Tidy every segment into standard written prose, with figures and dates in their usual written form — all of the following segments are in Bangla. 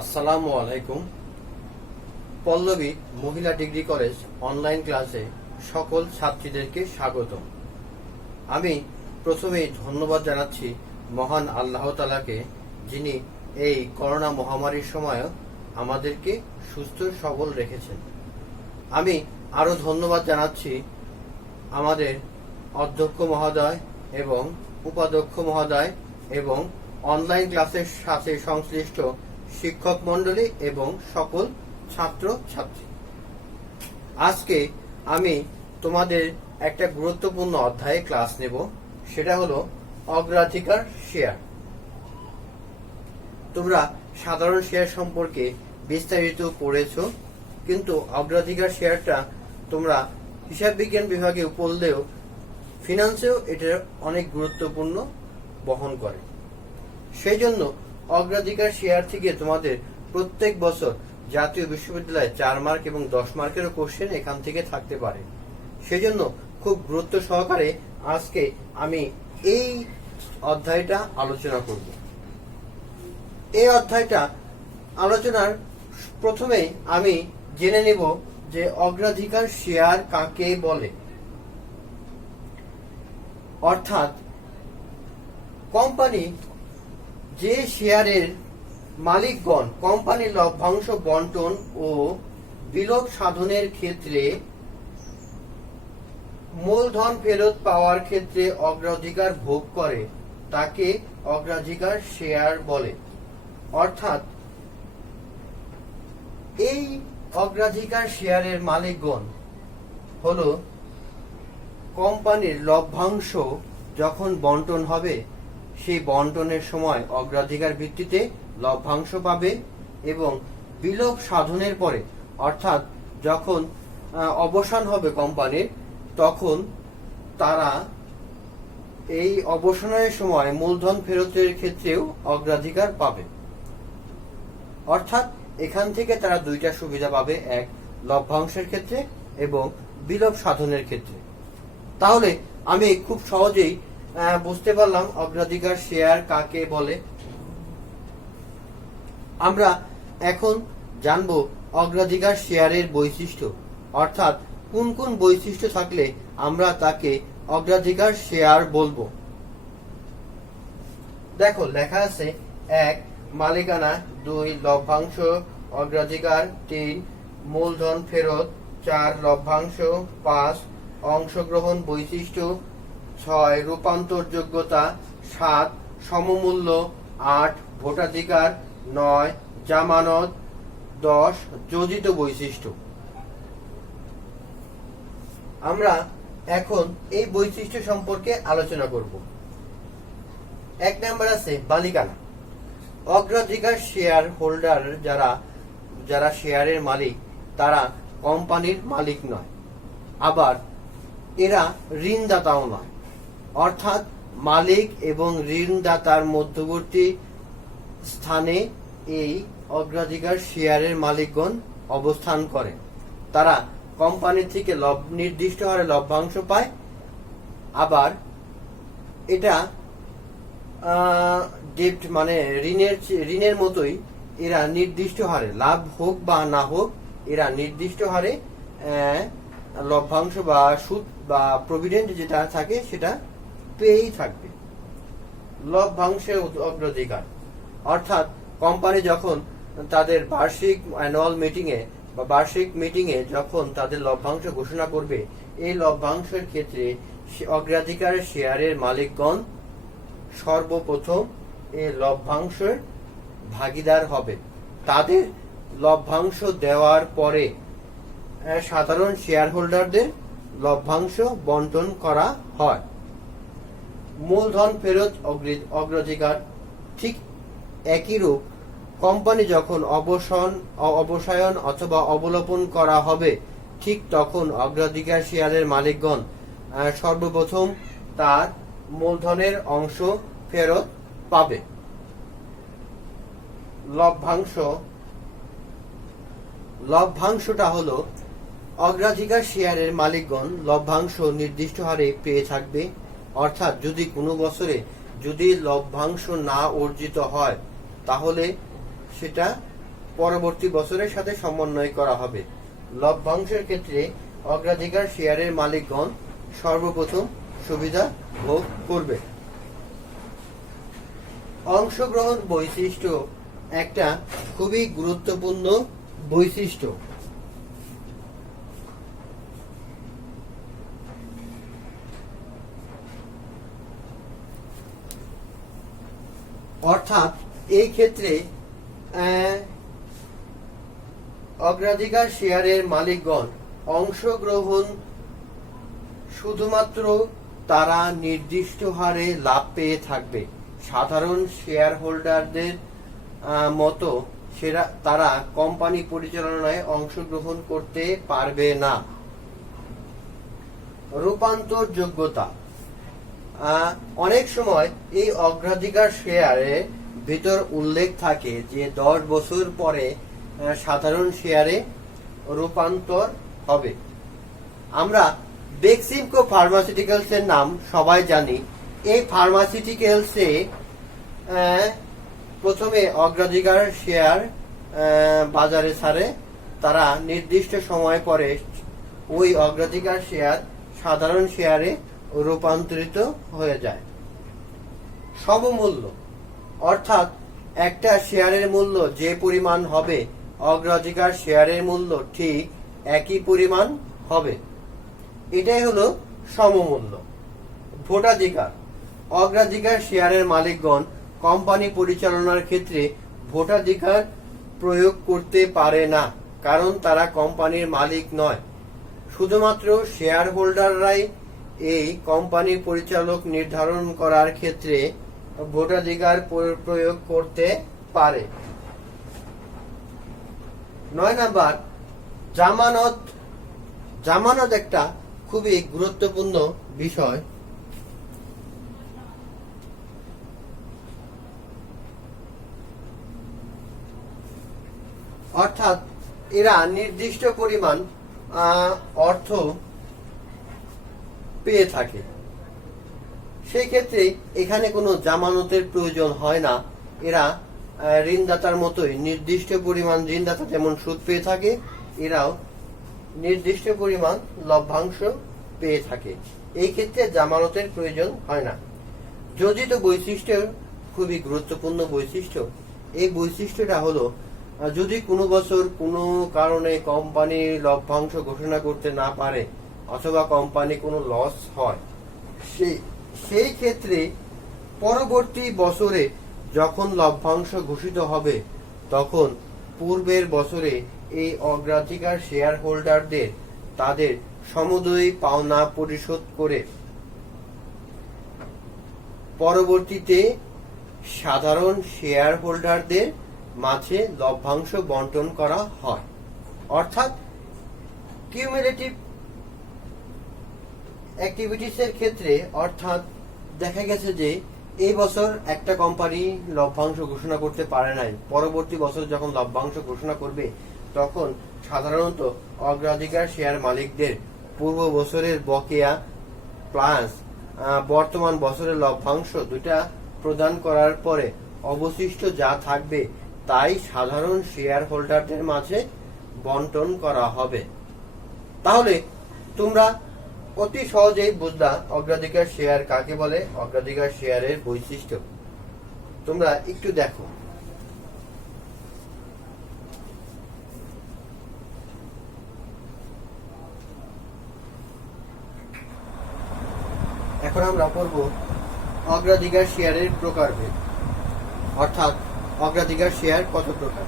আসসালামু আলাইকুম। পল্লবী মহিলা ডিগ্রি কলেজ অনলাইন ক্লাসে সকল ছাত্রীদেরকে স্বাগতম। আমি প্রথমেই ধন্যবাদ জানাচ্ছি মহান আল্লাহ তাআলাকে, যিনি এই করোনা মহামারীর সময়ও আমাদেরকে সুস্থ সবল রেখেছেন। আমি আরো ধন্যবাদ জানাচ্ছি আমাদের অধ্যক্ষ মহোদয় এবং উপাধ্যক্ষ মহোদয় এবং অনলাইন ক্লাসের সাথে সংশ্লিষ্ট শিক্ষক মণ্ডলী এবং সকল ছাত্র ছাত্রী। আজকে আমি তোমাদের একটা গুরুত্বপূর্ণ অধ্যায়ে ক্লাস নেব, সেটা হলো অগ্রাধিকার শেয়ার। তোমরা সাধারণ শেয়ার সম্পর্কে বিস্তারিত পড়েছ, কিন্তু অগ্রাধিকার শেয়ারটা তোমরা হিসাব বিজ্ঞান বিভাগে পড়লেও ফিনান্সেও এটার অনেক গুরুত্বপূর্ণ বহন করে। সেই জন্য অগ্রাধিকার শেয়ার থেকে তোমাদের প্রত্যেক বছর জাতীয় বিশ্ববিদ্যালয়ে 4 মার্ক এবং 10 মার্কেরও কোশ্চেন এখান থেকে থাকতে পারে। সেজন্য খুব গুরুত্ব সহকারে আজকে আমি এই অধ্যায়টা আলোচনা করব। এই অধ্যায়টা আলোচনার প্রথমেই আমি জেনে নেব যে অগ্রাধিকার শেয়ার কাকে বলে। অর্থাৎ কোম্পানি যে শেয়ারের মালিকগণ কোম্পানির লভ্যাংশ বন্টন ও বিলোপ সাধনের ক্ষেত্রে মূলধন ফেরত পাওয়ার ক্ষেত্রে অগ্রাধিকার ভোগ করে, তাকে অগ্রাধিকার শেয়ার বলে। অর্থাৎ এই অগ্রাধিকার শেয়ারের মালিকগণ হলো কোম্পানির লভ্যাংশ যখন বন্টন হবে সেই বন্টনের সময় অগ্রাধিকার ভিত্তিতে লভ্যাংশ পাবে, এবং বিলোপ সাধনের পরে অর্থাৎ যখন অবসান হবে কোম্পানির, তখন তারা এই অবসানের সময় মূলধন ফেরতের ক্ষেত্রেও অগ্রাধিকার পাবে। অর্থাৎ এখান থেকে তারা দুইটা সুবিধা পাবে, এক লভ্যাংশের ক্ষেত্রে এবং বিলোপ সাধনের ক্ষেত্রে। তাহলে আমি খুব সহজেই বুঝতে পারলাম অগ্রাধিকার শেয়ার কাকে বলে। আমরা এখন জানবো অগ্রাধিকার শেয়ারের বৈশিষ্ট্য, অর্থাৎ কোন কোন বৈশিষ্ট্য থাকলে আমরা তাকে অগ্রাধিকার শেয়ার বলবো। দেখো লেখা আছে 1 মালিকানা, 2 লভ্যাংশ অগ্রাধিকার, 3 মূলধন ফেরত, 4 লভ্যাংশ, 5 অংশগ্রহণ বৈশিষ্ট্য, 6 রূপান্তর যোগ্যতা, 7 সমমূল্য, 8 ভোটাধিকার, 9 জামানত, 10 যোজিত বৈশিষ্ট্য। আমরা এখন এই বৈশিষ্ট্য সম্পর্কে আলোচনা করব। 1 নাম্বার আছে মালিকানা। অগ্রাধিকার শেয়ার হোল্ডার যারা শেয়ারের মালিক, তারা কোম্পানির মালিক নয়, আবার এরা ঋণদাতাও নয়। অর্থাৎ মালিক এবং ঋণদাতার মধ্যবর্তী স্থানে এই অগ্রাধিকার শেয়ারের মালিকগণ অবস্থান করে। তারা কোম্পানি থেকে নির্দিষ্ট হারে লভ্যাংশ পায়, আবার এটা ডেপ্ট মানে ঋণের মতোই এরা নির্দিষ্ট হারে লাভ হোক বা না হোক, এরা নির্দিষ্ট হারে লভ্যাংশ বা সুদ বা প্রভিডেন্ট যেটা থাকে সেটা পেয়েই থাকবে। লভ্যাংশের অগ্রাধিকার অর্থাৎ কোম্পানি যখন তাদের বার্ষিক অ্যানুয়াল মিটিংয়ে বা বার্ষিক মিটিংয়ে যখন তাদের লভ্যাংশ ঘোষণা করবে, এই লভ্যাংশের ক্ষেত্রে অগ্রাধিকার শেয়ারের মালিকগণ সর্বপ্রথম এই লভ্যাংশের ভাগীদার হবে। তাদের লভ্যাংশ দেওয়ার পরে সাধারণ শেয়ার হোল্ডারদের লভ্যাংশ বন্টন করা হয়। মূলধন ফেরত অগ্রাধিকার ঠিক একই রূপ। কোম্পানি যখন অবসায়ন অথবা অবলোপন করা হবে, ঠিক তখন অগ্রাধিকার শেয়ারের মালিকগণ সর্বপ্রথম তার মূলধনের অংশ ফেরত পাবে। লভ্যাংশটা হলো অগ্রাধিকার শেয়ারের মালিকগণ লভ্যাংশ নির্দিষ্ট হারে পেয়ে থাকবে। অর্থাৎ যদি কোনো বছরে যদি লভ্যাংশ না অর্জিত হয়, তাহলে সেটা পরবর্তী বছরের সাথে সমন্বয় করা হবে। লভ্যাংশের ক্ষেত্রে অগ্রাধিকার শেয়ারের মালিকগণ সর্বপ্রথম সুবিধা ভোগ করবে। অংশগ্রহণ বৈশিষ্ট্য একটা খুবই গুরুত্বপূর্ণ বৈশিষ্ট্য। অর্থাৎ এই ক্ষেত্রে অগ্রাধিকার শেয়ারের মালিকগণ অংশগ্রহণ শুধুমাত্র তারা নির্দিষ্ট হারে লাভ পেয়ে থাকবে। সাধারণ শেয়ার হোল্ডারদের মতো তারা কোম্পানি পরিচালনায় অংশগ্রহণ করতে পারবে না। রূপান্তর যোগ্যতা, অনেক সময় এই অগ্রাধিকার শেয়ারের ভিতর উল্লেখ থাকে যে 10 বছর পরে সাধারণ শেয়ারে রূপান্তর হবে। আমরা বেক্সিমকো ফার্মাসিউটিক্যালস এর নাম সবাই জানি। এই ফার্মাসিউটিক্যালসে প্রথমে অগ্রাধিকার শেয়ার বাজারে ছাড়ে, তারা নির্দিষ্ট সময় পরে ওই অগ্রাধিকার শেয়ার সাধারণ শেয়ারে রূপান্তরিত হয়ে যায়। সমমূল্য, অর্থাৎ একটা শেয়ারের মূল্য যে পরিমাণ হবে অগ্রাধিকার শেয়ারের মূল্য ঠিক একই পরিমাণ হবে, এটাই হলো সমমূল্য। ভোটাধিকার, অগ্রাধিকার শেয়ারের মালিকগণ কোম্পানি পরিচালনার ক্ষেত্রে ভোটাধিকার প্রয়োগ করতে পারে না, কারণ তারা কোম্পানির মালিক নয়। শুধুমাত্র শেয়ার হোল্ডাররাই এই কোম্পানি পরিচালক নির্ধারণ করার ক্ষেত্রে ভোটাধিকার প্রয়োগ করতে পারে। 9 নাম্বার, জামানত। জামানত একটা খুবই গুরুত্বপূর্ণ বিষয়। অর্থাৎ এরা নির্দিষ্ট পরিমাণ অর্থ পেয়ে থাকে, সেই ক্ষেত্রে এখানে কোনো জামানতের প্রয়োজন হয় না। এরা ঋণদাতার মতোই নির্দিষ্ট পরিমাণ, ঋণদাতা যেমন সুদ পেয়ে থাকে এরাও নির্দিষ্ট পরিমাণ লভ্যাংশ পেয়ে থাকে। এই ক্ষেত্রে জামানতের প্রয়োজন হয় না। যোজিত বৈশিষ্ট্য খুবই গুরুত্বপূর্ণ বৈশিষ্ট্য। এই বৈশিষ্ট্যটা হলো, যদি কোনো বছর কোনো কারণে কোম্পানি লভ্যাংশ ঘোষণা করতে না পারে অথবা কোম্পানি কোনো লস হয়, সেই ক্ষেত্রে পরবর্তী বছরে যখন লভ্যাংশ ঘোষিত হবে তখন পূর্বের বছরে এই অগ্রাধিকার শেয়ার হোল্ডারদের তাদের সমুদয় পাওনা পরিশোধ করে পরবর্তীতে সাধারণ শেয়ার হোল্ডারদের মাঝে লভ্যাংশ বন্টন করা হয়। অর্থাৎ কিউমুলেটিভ অ্যাক্টিভিটিস এর ক্ষেত্রে, অর্থাৎ দেখা গেছে যে এই বছর একটা কোম্পানি লভ্যাংশ ঘোষণা করতে পারে নাই, পরবর্তী বছর যখন লভ্যাংশ ঘোষণা করবে তখন সাধারণত অগ্রাধিকার শেয়ার মালিকদের পূর্ব বছরের বকেয়া প্লাস বর্তমান বছরের লভ্যাংশ দুটা প্রদান করার পরে অবশিষ্ট যা থাকবে তাই সাধারণ শেয়ার হোল্ডারদের মাঝে বন্টন করা হবে। তাহলে তোমরা অতি সহজেই বুঝলা অগ্রাধিকার শেয়ার কাকে বলে, অগ্রাধিকার শেয়ারের বৈশিষ্ট্য। তোমরা একটু দেখো, এখন আমরা পড়ব অগ্রাধিকার শেয়ারের প্রকারভেদ, অর্থাৎ অগ্রাধিকার শেয়ার কত প্রকার।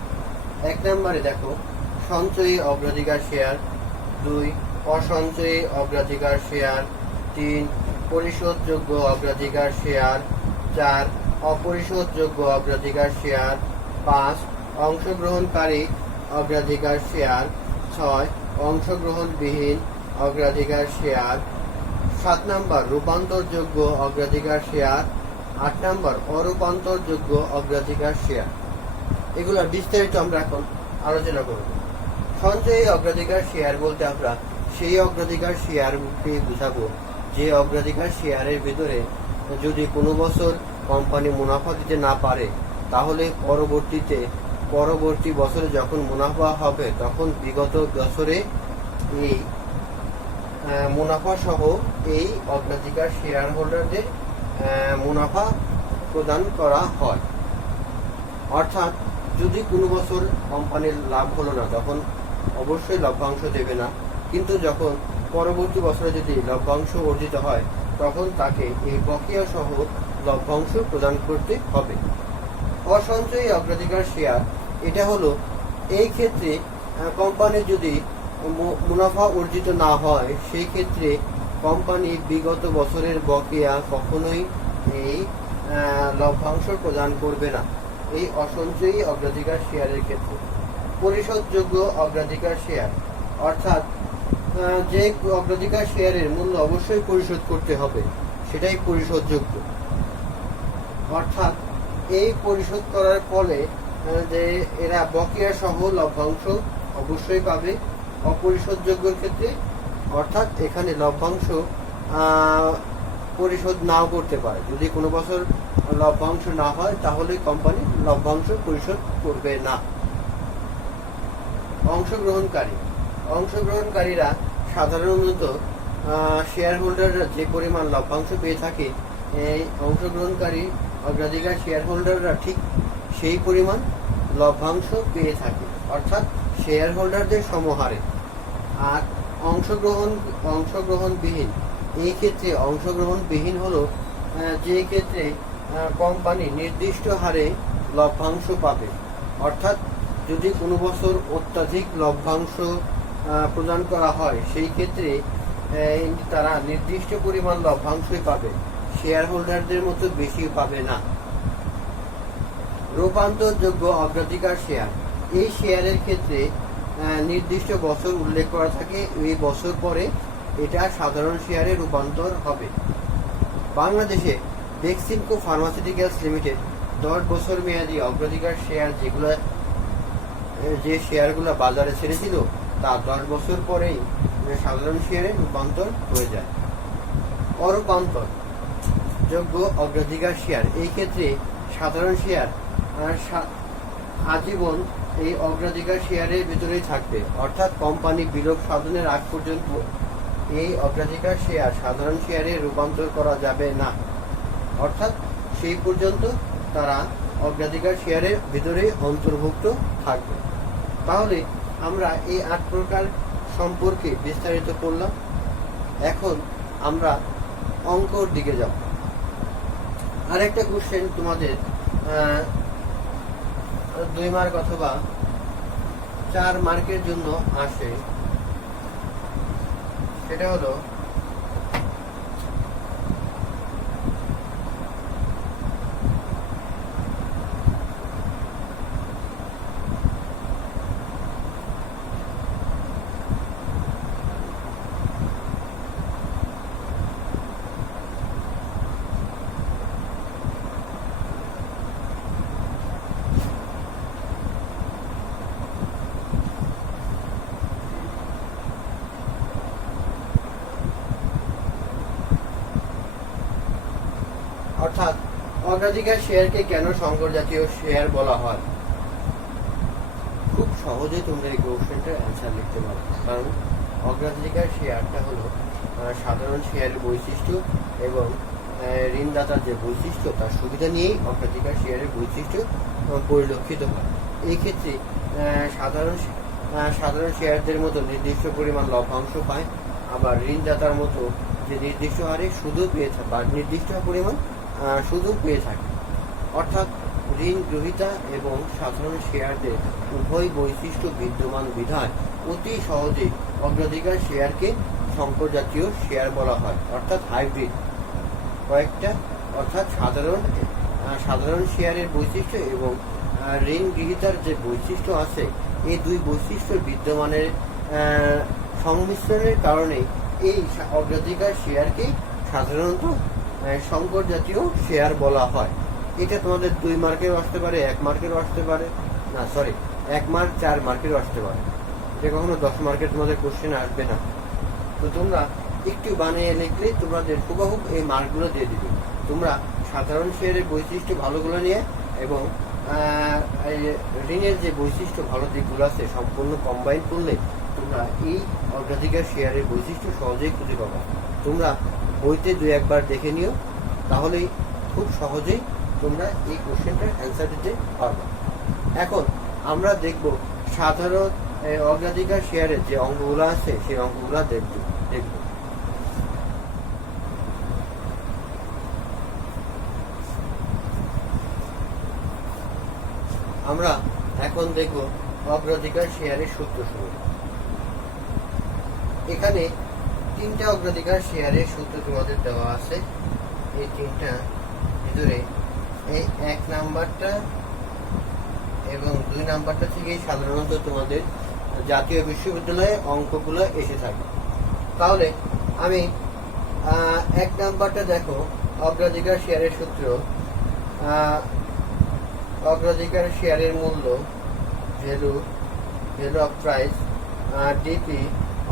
1 নম্বরে দেখো সঞ্চয়ী অগ্রাধিকার শেয়ার, 2 অসঞ্চয়ী অগ্রাধিকার শেয়ার, 3 পরিশোধযোগ্য অগ্রাধিকার শেয়ার, 4 অপরিশোধযোগ্য অগ্রাধিকার শেয়ার, 5 অংশগ্রহণকারী অগ্রাধিকার শেয়ার, 6 অংশগ্রহণবিহীন অগ্রাধিকার শেয়ার, 7 নম্বর রূপান্তরযোগ্য অগ্রাধিকার শেয়ার, 8 নম্বর অরূপান্তরযোগ্য অগ্রাধিকার শেয়ার। এগুলো বিস্তারিত আমরা এখন আলোচনা করব। সঞ্চয়ী অগ্রাধিকার শেয়ার বলতে আমরা সেই অগ্রাধিকার শেয়ারকে বুঝাবো যে অগ্রাধিকার শেয়ারের ভিতরে যদি কোনো বছর কোম্পানি মুনাফা দিতে না পারে তাহলে পরবর্তীতে পরবর্তী বছরে যখন মুনাফা হবে তখন বিগত বছরে এই মুনাফা সহ এই অগ্রাধিকার শেয়ার হোল্ডারদের মুনাফা প্রদান করা হয়। অর্থাৎ যদি কোনো বছর কোম্পানির লাভ হলো না তখন অবশ্যই লভ্যাংশ দেবে না, কিন্তু যখন পরবর্তী বছরে যদি লভ্যাংশ অর্জিত হয় তখন তাকে এই বকেয়া সহ লভ্যাংশ প্রদান করতে হবে। অসঞ্চয়ী অগ্রাধিকার শেয়ার এটা হলো এই ক্ষেত্রে কোম্পানির যদি মুনাফা অর্জিত না হয় সেই ক্ষেত্রে কোম্পানি বিগত বছরের বকেয়া কখনোই এই লভ্যাংশ প্রদান করবে না এই অসঞ্চয়ী অগ্রাধিকার শেয়ারের ক্ষেত্রে। পরিশোধযোগ্য অগ্রাধিকার শেয়ার অর্থাৎ যে অগ্রাধিকার শেয়ারের মূল্য অবশ্যই পরিশোধ করতে হবে সেটাই পরিশোধযোগ্য। অর্থাৎ এই পরিশোধ করার ফলে যে এরা বকেয়া সহ লভ্যাংশ অবশ্যই পাবে। অপরিশোধযোগ্যের ক্ষেত্রে অর্থাৎ এখানে লভ্যাংশ পরিশোধ নাও করতে পারে, যদি কোনো বছর লভ্যাংশ না হয় তাহলে কোম্পানি লভ্যাংশ পরিশোধ করবে না। অংশগ্রহণকারীরা সাধারণত শেয়ার হোল্ডাররা যে পরিমাণ লভ্যাংশ পেয়ে থাকে এই অংশগ্রহণকারী অগ্রাধিকার শেয়ার হোল্ডাররা ঠিক সেই পরিমাণ লভ্যাংশ পেয়ে থাকে, অর্থাৎ শেয়ার হোল্ডারদের সমহারে। আর অংশগ্রহণবিহীন এই ক্ষেত্রে অংশগ্রহণবিহীন হলো যে ক্ষেত্রে কোম্পানি নির্দিষ্ট হারে লভ্যাংশ পাবে। অর্থাৎ যদি কোনো বছর অত্যাধিক লভ্যাংশ প্রদান করা হয় সেই ক্ষেত্রে তারা নির্দিষ্ট পরিমাণ লভ্যাংশই পাবে, শেয়ার হোল্ডারদের মতো বেশি পাবে না। রূপান্তরযোগ্য অগ্রাধিকার শেয়ার এই শেয়ারের ক্ষেত্রে নির্দিষ্ট বছর উল্লেখ করা থাকে, এই বছর পরে এটা সাধারণ শেয়ারে রূপান্তর হবে। বাংলাদেশে বেক্সিমকো ফার্মাসিউটিক্যালস লিমিটেড 10 বছর মেয়াদী অগ্রাধিকার শেয়ার যে শেয়ারগুলো বাজারে ছেড়েছিল তা 10 বছর পরেই সাধারণ শেয়ারে রূপান্তর হয়ে যায়। অরূপান্তর যোগ্য অগ্রাধিকার শেয়ার এই ক্ষেত্রে সাধারণ শেয়ার আজীবন এই অগ্রাধিকার শেয়ারের ভিতরেই থাকবে, অর্থাৎ কোম্পানি বিলোপ সাধনের আগ পর্যন্ত এই অগ্রাধিকার শেয়ার সাধারণ শেয়ারে রূপান্তর করা যাবে না, অর্থাৎ সেই পর্যন্ত তারা অগ্রাধিকার শেয়ারের ভিতরেই অন্তর্ভুক্ত থাকবে। তাহলে আমরা এই 8 প্রকার সম্পর্কে বিস্তারিত করলাম। এখন আমরা অঙ্কর দিকে যাব। আরেকটা কোশ্চেন তোমাদের 2 মার্ক অথবা 4 মার্কের জন্য আসে, সেটা হলো অর্থাৎ অগ্রাধিকার শেয়ারকে কেন সংকর জাতীয় শেয়ার বলা হয়। খুব সহজে তোমরা এই কোশ্চেনটার অ্যান্সার লিখতে পারো, কারণ অগ্রাধিকার শেয়ারটা হলো সাধারণ শেয়ারের বৈশিষ্ট্য এবং ঋণদাতার যে বৈশিষ্ট্য তার সুবিধা নিয়েই অগ্রাধিকার শেয়ারের বৈশিষ্ট্য পরিলক্ষিত হয়। এই ক্ষেত্রে সাধারণ শেয়ারদের মতো নির্দিষ্ট পরিমাণ লভ্যাংশ পায়, আবার ঋণদাতার মতো যে নির্দিষ্ট হারে সুদও পেয়ে থাকে বা নির্দিষ্ট পরিমাণ সুদও পেয়ে থাকে। অর্থাৎ ঋণ গ্রহীতা এবং সাধারণ শেয়ারদের উভয় বৈশিষ্ট্য বিদ্যমান বিধায় অতি সহজে অগ্রাধিকার শেয়ারকে সংকর জাতীয় শেয়ার বলা হয়, অর্থাৎ হাইব্রিড কয়েকটা, অর্থাৎ সাধারণ শেয়ারের বৈশিষ্ট্য এবং ঋণ গ্রহীতার যে বৈশিষ্ট্য আছে এই 2 বৈশিষ্ট্য বিদ্যমানের সংমিশ্রণের কারণে এই অগ্রাধিকার শেয়ারকে সাধারণত সংকর জাতীয় শেয়ার বলা হয়। এটা তোমাদের 2 মার্কের আসতে পারে, 1 মার্কের আসতে পারে, 1 মার্ক 4 মার্কের আসতে পারে, এটা কখনো 10 মার্কের তোমাদের কোশ্চেন আসবে না। তো তোমরা একটু বানিয়ে লিখলে তোমাদের হুবহু এই মার্কগুলো দিয়ে দিবে। তোমরা সাধারণ শেয়ারের বৈশিষ্ট্য ভালোগুলো নিয়ে এবং এই ঋণের যে বৈশিষ্ট্য ভালো দিকগুলো আছে সম্পূর্ণ কম্বাইন করলে তোমরা এই অগ্রাধিকার শেয়ারের বৈশিষ্ট্য সহজেই খুঁজে পাবা। তোমরা বইতে দুই একবার দেখে নিও, তাহলেই খুব সহজেই তোমরা এই কোশ্চেনটার অ্যান্সার দিতে পারবে। এখন আমরা দেখব সাধারণ অগ্রাধিকার শেয়ারের যে অঙ্কগুলো আছে সেই অঙ্কগুলো দেখব। আমরা এখন দেখব অগ্রাধিকার শেয়ারের সূত্রসমূহ। এখানে তিনটা অগ্রাধিকার শেয়ারের সূত্র তোমাদের দেওয়া আছে। এই তিনটা ভিতরে এই 1 নাম্বারটা এবং 2 নাম্বারটা থেকেই সাধারণত তোমাদের জাতীয় বিশ্ববিদ্যালয়ে অঙ্কগুলো এসে থাকে। তাহলে আমি 1 নাম্বারটা দেখো, অগ্রাধিকার শেয়ারের সূত্র, অগ্রাধিকার শেয়ারের মূল্য ভ্যালু অফ প্রাইস ডিপি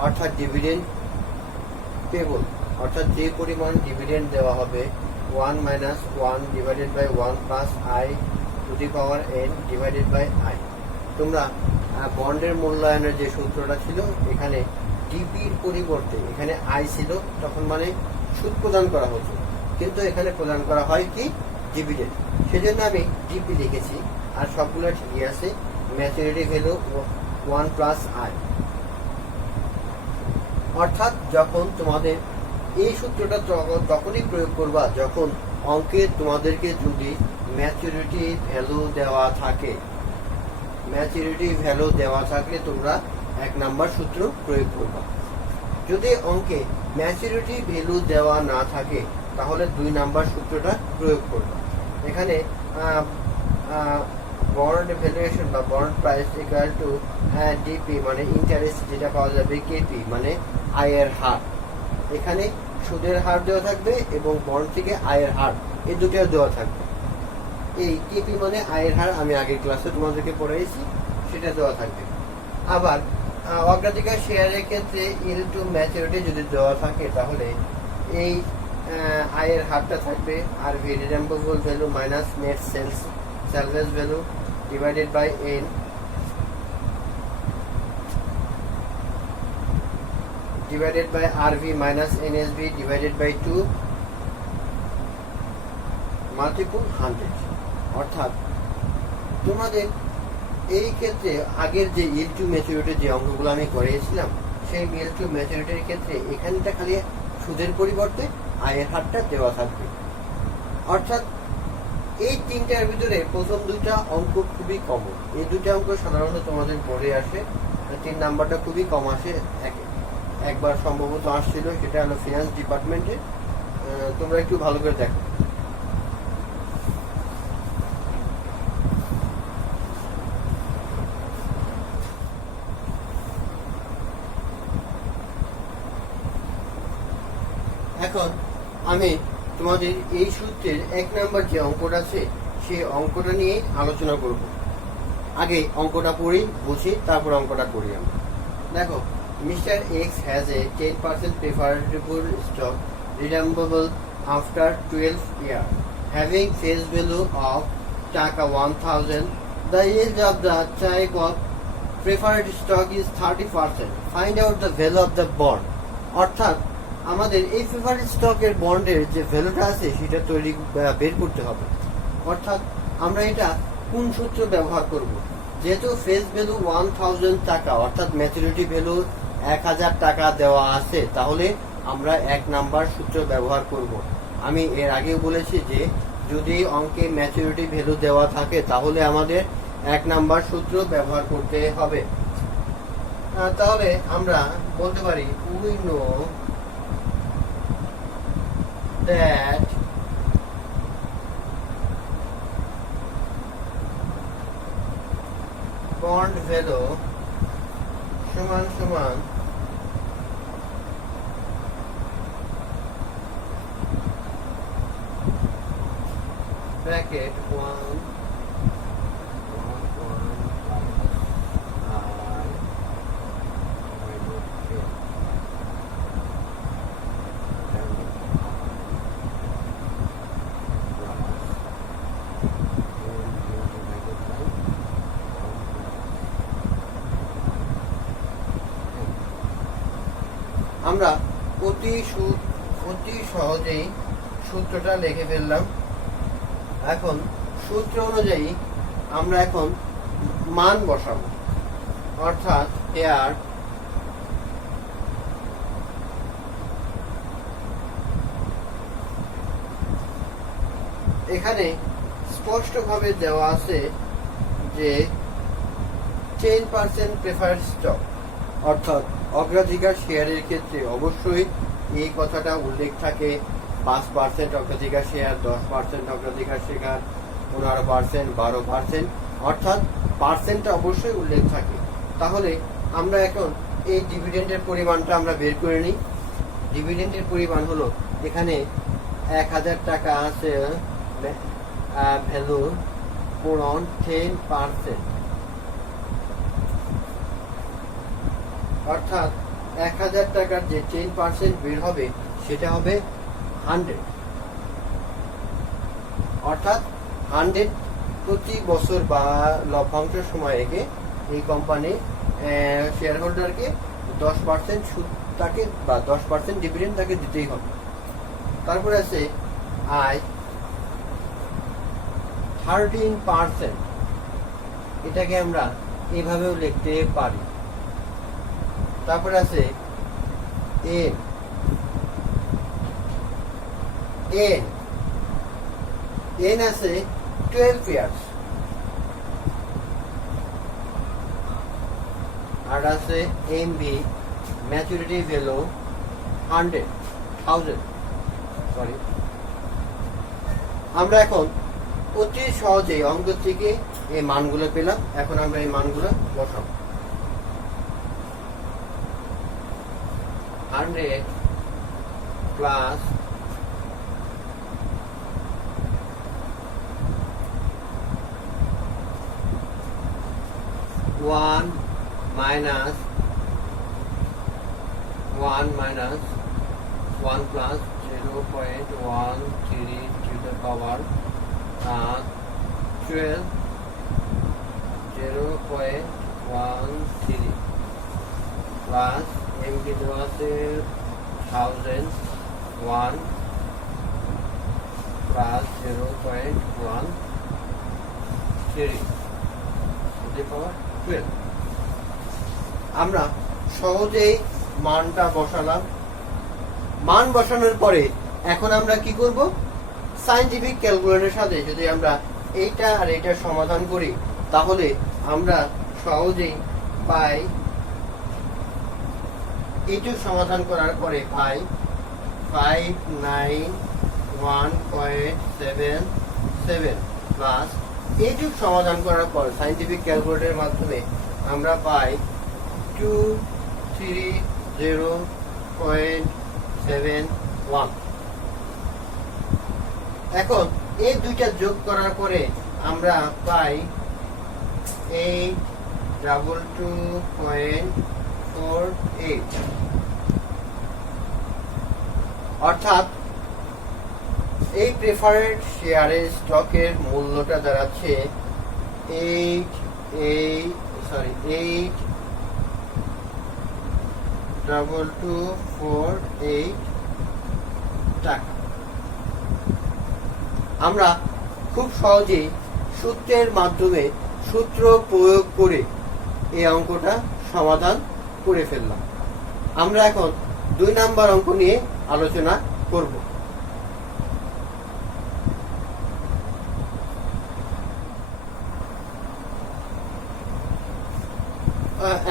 অর্থাৎ ডিভিডেন্ড পেবল, অর্থাৎ যে পরিমাণ ডিভিডেন্ড দেওয়া হবে 1 - 1 divided by 1 plus I to the power n divided by I. তোমরা বন্ডের মূল্যায়নের যে সূত্রটা ছিল, এখানে ডিপির পরিবর্তে এখানে আই ছিল, তখন মানে সুদ প্রদান করা হতো, কিন্তু এখানে প্রদান করা হয় কি ডিভিডেন্ড, সেজন্য আমি ডিপি লিখেছি। আর সবগুলো ঠিকই আছে। ম্যাচুরিটি ভ্যালু 1 প্লাস আই, অর্থাৎ যখন তোমাদের এই সূত্রটা তখনই প্রয়োগ করবা যখন অঙ্কে তোমাদেরকে যদি ম্যাচুরিটি ভ্যালু দেওয়া থাকে, তোমরা 1 নাম্বার সূত্র প্রয়োগ করবা। যদি অঙ্কে ম্যাচুরিটি ভ্যালু দেওয়া না থাকে তাহলে 2 নাম্বার সূত্রটা প্রয়োগ করবা। এখানে বন্ড ভ্যালুয়েশন বা bond price equal to DP মানে ইন্টারেস্ট যেটা পাওয়া যাবে, কেপি মানে আয়ের হার। এখানে সুদের হার দেওয়া থাকবে এবং বন্ড থেকে আয়ের হার, এই দুটো দেওয়া থাকবে। এই কেপি মানে আয়ের হার আমি আগের ক্লাসে তোমাদেরকে পড়াইছি, সেটা দেওয়া থাকবে। আবার অগ্রাধিকার শেয়ারের ক্ষেত্রে ইল টু ম্যাচুরিটি যদি দেওয়া থাকে তাহলে এই আয়ের হারটা থাকবে আর redeemable value minus net salvage value divided by N divided by RV minus NSB divided by 2 multiple 100। অর্থাৎ তোমাদের এই ক্ষেত্রে আগের যে ইল টু ম্যাচুরিটির যে অঙ্কগুলো আমি করিয়েছিলাম, সেই ইল টু ম্যাচুরিটির ক্ষেত্রে এখানটা খালি সুদের পরিবর্তে আয়ের হারটা দেওয়া থাকবে। অর্থাৎ এই তিনটার ভিতরে প্রথম দুইটা অঙ্ক খুবই কমন। এই দুইটা অঙ্ক সাধারণত তোমাদের বোর্ডে আসে, 3 নাম্বারটা খুবই কম আসে। একবার সম্ভবত আসছিল, সেটা হলো ফিনান্স ডিপার্টমেন্টে। তোমরা একটু ভালো করে দেখো। এখন আমি তোমাদের এই সূত্রের 1 নাম্বার যে অঙ্কটা আছে সেই অঙ্কটা নিয়ে আলোচনা করব। আগে অঙ্কটা পড়ি, বুঝি, তারপর অঙ্কটা করি আমরা। দেখো, Mr. X has a 10% preferable stock redeemable after 12 years, having face value of taka 1000. The yield of the type of preferred stock is 30%. Find out the value of the bond. অর্থাৎ আমাদের এই প্রেফারেড স্টকের বন্ডের যে ভ্যালুটা আছে সেটা বের করতে হবে। অর্থাৎ আমরা এটা কোন সূত্র ব্যবহার করব? যেহেতু ফেস ভ্যালু 1000 টাকা, অর্থাৎ ম্যাচুরিটি ভ্যালু 1000 টাকা দেওয়া আছে, তাহলে আমরা 1 নাম্বার সূত্র ব্যবহার করব। আমি এর আগেও বলেছি যে যদি অঙ্কে ম্যাচুরিটি ভ্যালু দেওয়া থাকে তাহলে আমাদের 1 নাম্বার সূত্র ব্যবহার করতে হবে। তাহলে আমরা বলতে পারি we know that bond value সমান সমান bracket 1 1 আমরা অতি সহজেই সূত্রটা লিখে ফেললাম। এখন সূত্র অনুযায়ী আমরা এখন মান বসাবো, অর্থাৎ হেয়ার এখানে স্পষ্টভাবে দেওয়া আছে যে 10% প্রেফারেড স্টক, অর্থাৎ অগ্রাধিকার শেয়ারের ক্ষেত্রে অবশ্যই এই কথাটা উল্লেখ থাকে। 5% অগ্রাধিকার শেয়ার, 10% অগ্রাধিকার শেয়ার, 15%, 12%, অর্থাৎ পার্সেন্টটা অবশ্যই উল্লেখ থাকে। তাহলে আমরা এখন এই ডিভিডেন্ডের পরিমাণটা আমরা বের করে নিই। ডিভিডেন্ডের পরিমাণ হলো, এখানে 1000 টাকা আছে, ভ্যালু পূরণ 10%, অর্থাৎ 1000 টাকার যে 10% বের হবে সেটা হবে 100, অর্থাৎ 100 প্রতি বছর বা লভ্যাংশ সময় রেখে এই কোম্পানি শেয়ার হোল্ডারকে 10% সুদ তাকে বা 10% ডিভিডেন্ড তাকে দিতেই হবে। তারপরে আছে আয় 13%, এটাকে আমরা এভাবেও লিখতে পারি। তারপরে আছে এন আছে 12 ইয়ার্স, আর আছে এমবি ম্যাচুরিটি ভ্যালু 100,000। সরি, আমরা এখন অতি সহজেই অঙ্ক থেকে এই মানগুলো পেলাম। এখন আমরা এই মানগুলো বসাবো। 100 plus 1 minus 1 plus 0.13 to the power 12, 0.13 plus MB দেওয়া আছে 1001 plus 0.13 to the power 12। আমরা সহজেই মানটা বসালাম। মান বসানোর পরে এখন আমরা কি করব, সায়েন্টিফিক ক্যালকুলেটরের সাথে যদি আমরা এইটা আর এইটা সমাধান করি তাহলে আমরা সহজেই পাই, এইটুক সমাধান করার পরে পাই 591.77 প্লাস এইটুক সমাধান করার পর সায়েন্টিফিক ক্যালকুলেটরের মাধ্যমে আমরা পাই 230.71। এখন এই দুইটা যোগ করার পরে আমরা পাই 822.48, অর্থাৎ এই প্রেফারেড শেয়ারের স্টকের মূল্যটা দাঁড়াচ্ছে 82248 টাকা। আমরা খুব সহজেই সূত্রের মাধ্যমে সূত্র প্রয়োগ করে এই অঙ্কটা সমাধান করে ফেললাম। আমরা এখন 2 নাম্বার অঙ্ক নিয়ে আলোচনা করব।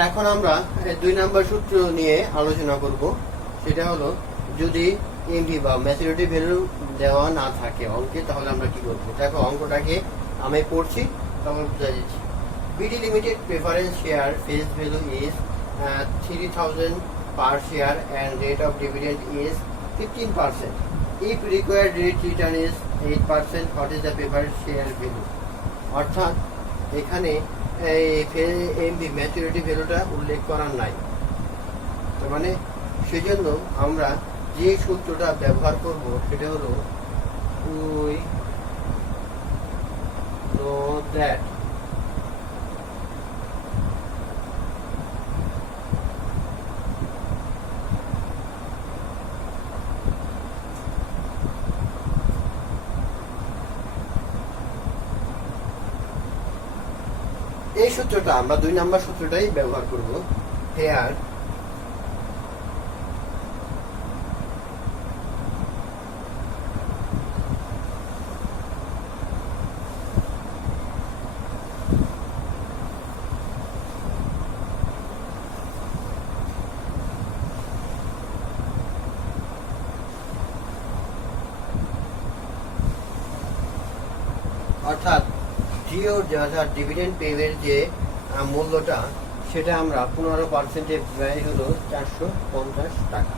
এখন আমরা 2 নাম্বার সূত্র নিয়ে আলোচনা করব। সেটা হলো, যদি এমভি বা ম্যাচুরিটি ভ্যালু দেওয়া না থাকে অঙ্কে তাহলে আমরা কি করব। দেখো অঙ্কটাকে আমি পড়ছি, তখন বুঝা যাচ্ছে। BD limited preference share face value is 3000 per share and rate of dividend is 15%. If required rate return is 8%, what is the preferred share value? অর্থাৎ এখানে এমভি ম্যাচুরিটি ভ্যালুটা উল্লেখ করার নাই, তার মানে সেজন্য আমরা যে সূত্রটা ব্যবহার করব সেটা হলো we know that এই সূত্রটা আমরা 2 নাম্বার সূত্রটাই ব্যবহার করব। হেয়ার অর্থাৎ জিও যারা ডিভিডেন্ড পেমেন্টের যে মূল্যটা সেটা আমরা 15% ব্যয় হলো 450 টাকা।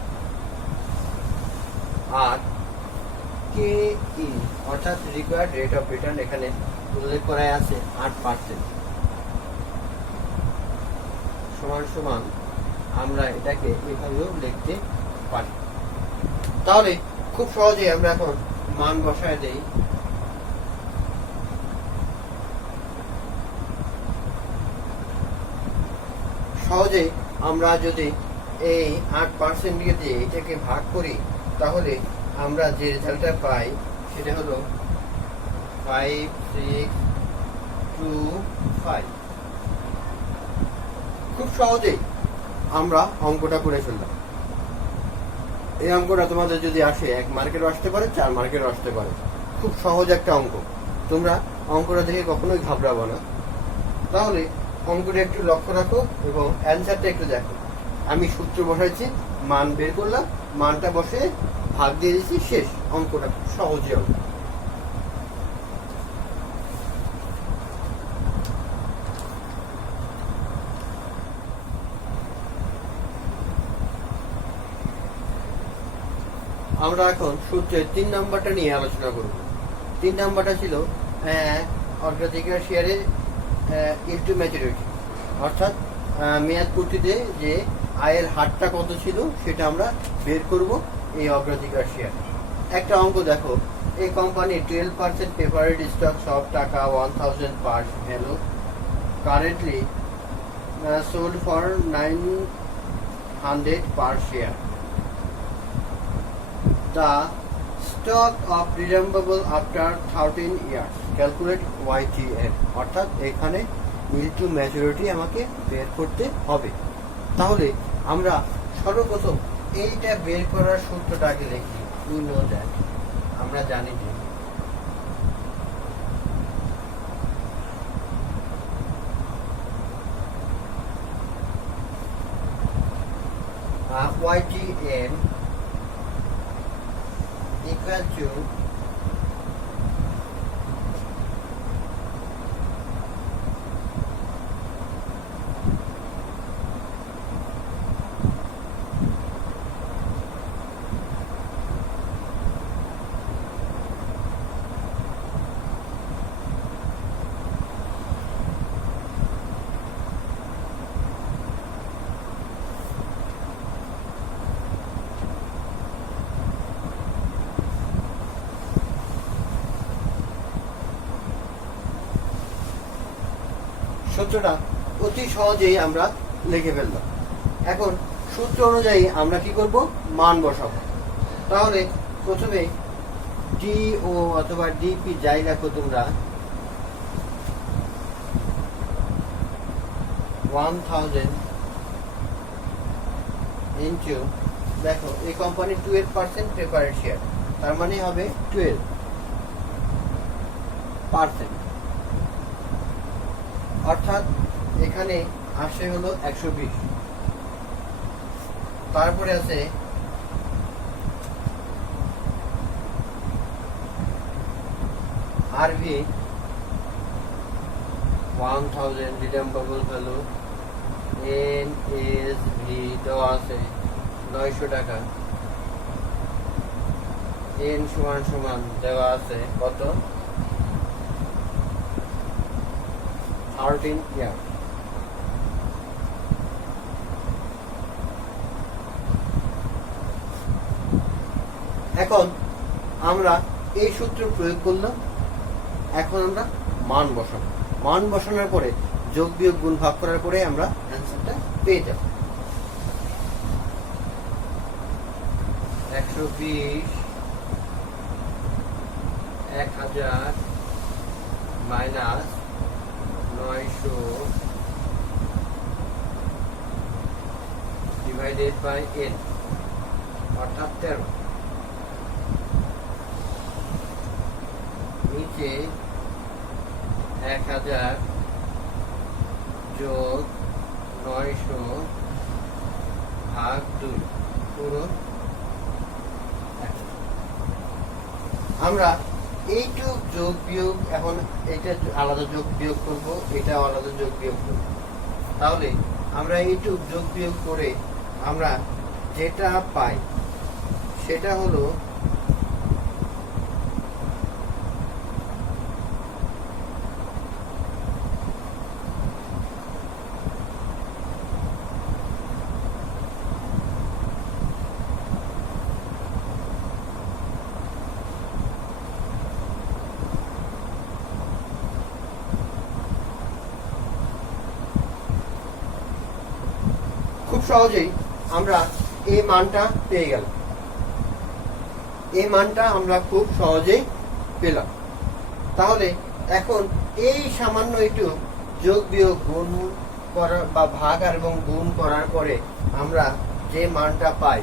আর কে ই অর্থাৎ রিকোয়ার্ড রেট অফ রিটার্ন এখানে উল্লেখ করা আছে 8%, সমান সমান আমরা এটাকে এভাবেও লিখতে পারি। তাহলে খুব সহজে আমরা এখন মান বসায় দেই। সহজে আমরা যদি এই 8% দিয়ে এটাকে ভাগ করি তাহলে আমরা যে রেজাল্টটা পাই সেটা হলো 5625। খুব সহজেই আমরা অঙ্কটা করে ফেললাম। এই অঙ্কটা তোমাদের যদি আসে 1 মার্কেরও আসতে পারে, 4 মার্কেরও আসতে পারে। খুব সহজ একটা অঙ্ক, তোমরা অঙ্কটা দেখে কখনোই ঘাবড়াবো না। তাহলে অঙ্কটা একটু লক্ষ্য রাখো এবং অ্যান্সারটা একটু দেখো। আমি সূত্র বসাইছি, মান বের করলাম, মানটা বসে ভাগ দিয়ে দিচ্ছি, শেষ। অঙ্কটা খুব সহজই অঙ্ক। আমরা এখন সূত্রের 3 নাম্বারটা নিয়ে আলোচনা করব। 3 নাম্বারটা ছিল অগ্রাধিকার শেয়ারের ইনটু ম্যাচুরিটি, অর্থাৎ মেয়াদ পূর্তিতে যে আয়ের হারটা কত ছিল সেটা আমরা বের করব এই অগ্রাধিকার শেয়ার। একটা অঙ্ক দেখো, এই কোম্পানি 12% প্রেফারেড স্টক সব টাকা 1000 par value currently sold for 900 per share. The stock of redeemable after 13 years. Calculate YTN. অর্থাৎ এখানে ইনটু ম্যাচুরিটি আমাকে বের করতে হবে। তাহলে আমরা সর্বপ্রথম এইটা বের করার সূত্রটা আগে লিখি। We know that. আমরা জানি যে YTN equal to সূত্রটা অতি সহজেই আমরা লিখে ফেললাম। এখন সূত্র অনুযায়ী আমরা কি করব, মান বসাবো। তাহলে প্রথমে ডিও অথবা ডিপি যাই লেখো তোমরা, 1000 ইনটু, দেখো এই কোম্পানি 12% প্রেফারেড শেয়ার, তার মানে হবে 12%, অর্থাৎ এখানে আসে হলো 120। তারপরে আছে আরভি 1000 রিডেম্বল ভ্যালু, এনএসভি দেওয়া আছে 900 টাকা, এন সমান সমান দেওয়া আছে কত, 13 ইয়ার। এখন আমরা এই সূত্র প্রয়োগ করলাম। এখন আমরা মান বসাবো। মান বসানোর পরে যোগ বিয়োগ গুণ ভাগ করার পরে আমরা অ্যান্সারটা পেয়ে যাব। 120 1000 মাইনাস 900 ডিভাইডেড বাই n অর্থাৎ 13। নিচে 1000 যোগ 900 ভাগ 2 পুরো 1। আমরা এইটুক যোগ বিয়োগ, এখন এটা আলাদা যোগ বিয়োগ করব, এটা আলাদা যোগ বিয়োগ করব। তাহলে আমরা এইটুক যোগ বিয়োগ করে আমরা যেটা পাই সেটা হলো খুব সহজেই আমরা এই মানটা পেয়ে গেলাম। এই মানটা আমরা খুব সহজেই পেলাম। তাহলে এখন এই সামান্য একটু যোগ বিয়োগ গুণ করা বা ভাগ আর এবং গুণ করার পরে আমরা যে মানটা পাই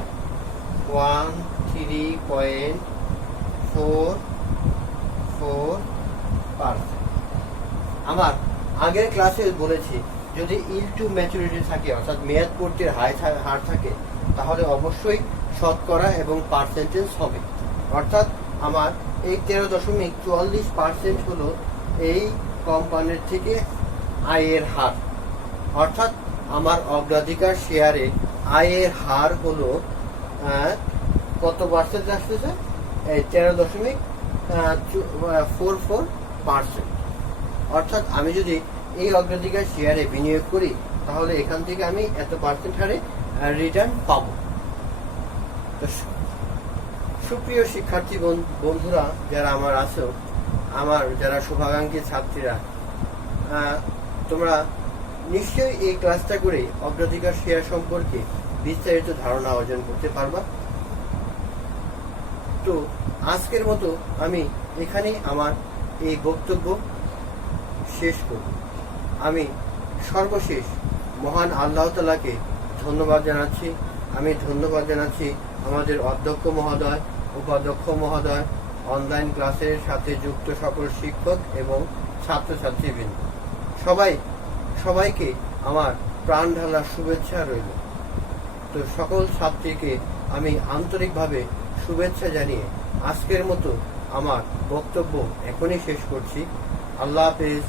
13.44%। আমার আগের ক্লাসে বলেছি, যদি ইল টু ম্যাচুরিটি থাকে অর্থাৎ মেয়াদ পূর্তির হার থাকে তাহলে অবশ্যই শতকরা এবং পার্সেন্টেজ হবে। অর্থাৎ আমার এই 13.44% হলো এই কোম্পানির থেকে আয়ের হার। অর্থাৎ আমার অগ্রাধিকার শেয়ারে আয়ের হার হলো কত পার্সেন্ট আসতেছে? 13.44%। অর্থাৎ আমি যদি এই অগ্রাধিকার শেয়ারে বিনিয়োগ করি তাহলে এখান থেকে আমি এত পার্সেন্ট হারে রিটার্ন পাবো। সুপ্রিয় শিক্ষার্থী বন্ধুরা যারা আমার আছো, আমার যারা শুভাকাঙ্ক্ষী ছাত্রীরা, তোমরা নিশ্চয়ই এই ক্লাসটা করে অগ্রাধিকার শেয়ার সম্পর্কে বিস্তারিত ধারণা অর্জন করতে পারবা। তো আজকের মতো আমি এখানে আমার এই বক্তব্য শেষ করব। আমি সর্বশেষ মহান আল্লাহ তাআলাকে ধন্যবাদ জানাচ্ছি। আমি ধন্যবাদ জানাচ্ছি আমাদের অধ্যক্ষ মহোদয়, উপাধ্যক্ষ মহোদয়, অনলাইন ক্লাসের সাথে যুক্ত সকল শিক্ষক এবং ছাত্রছাত্রীবৃন্দ, সবাইকে আমার প্রাণ ঢালা শুভেচ্ছা রইল। তো সকল ছাত্রীকে আমি আন্তরিকভাবে শুভেচ্ছা জানিয়ে আজকের মতো আমার বক্তব্য এখনই শেষ করছি। আল্লাহ হাফেজ।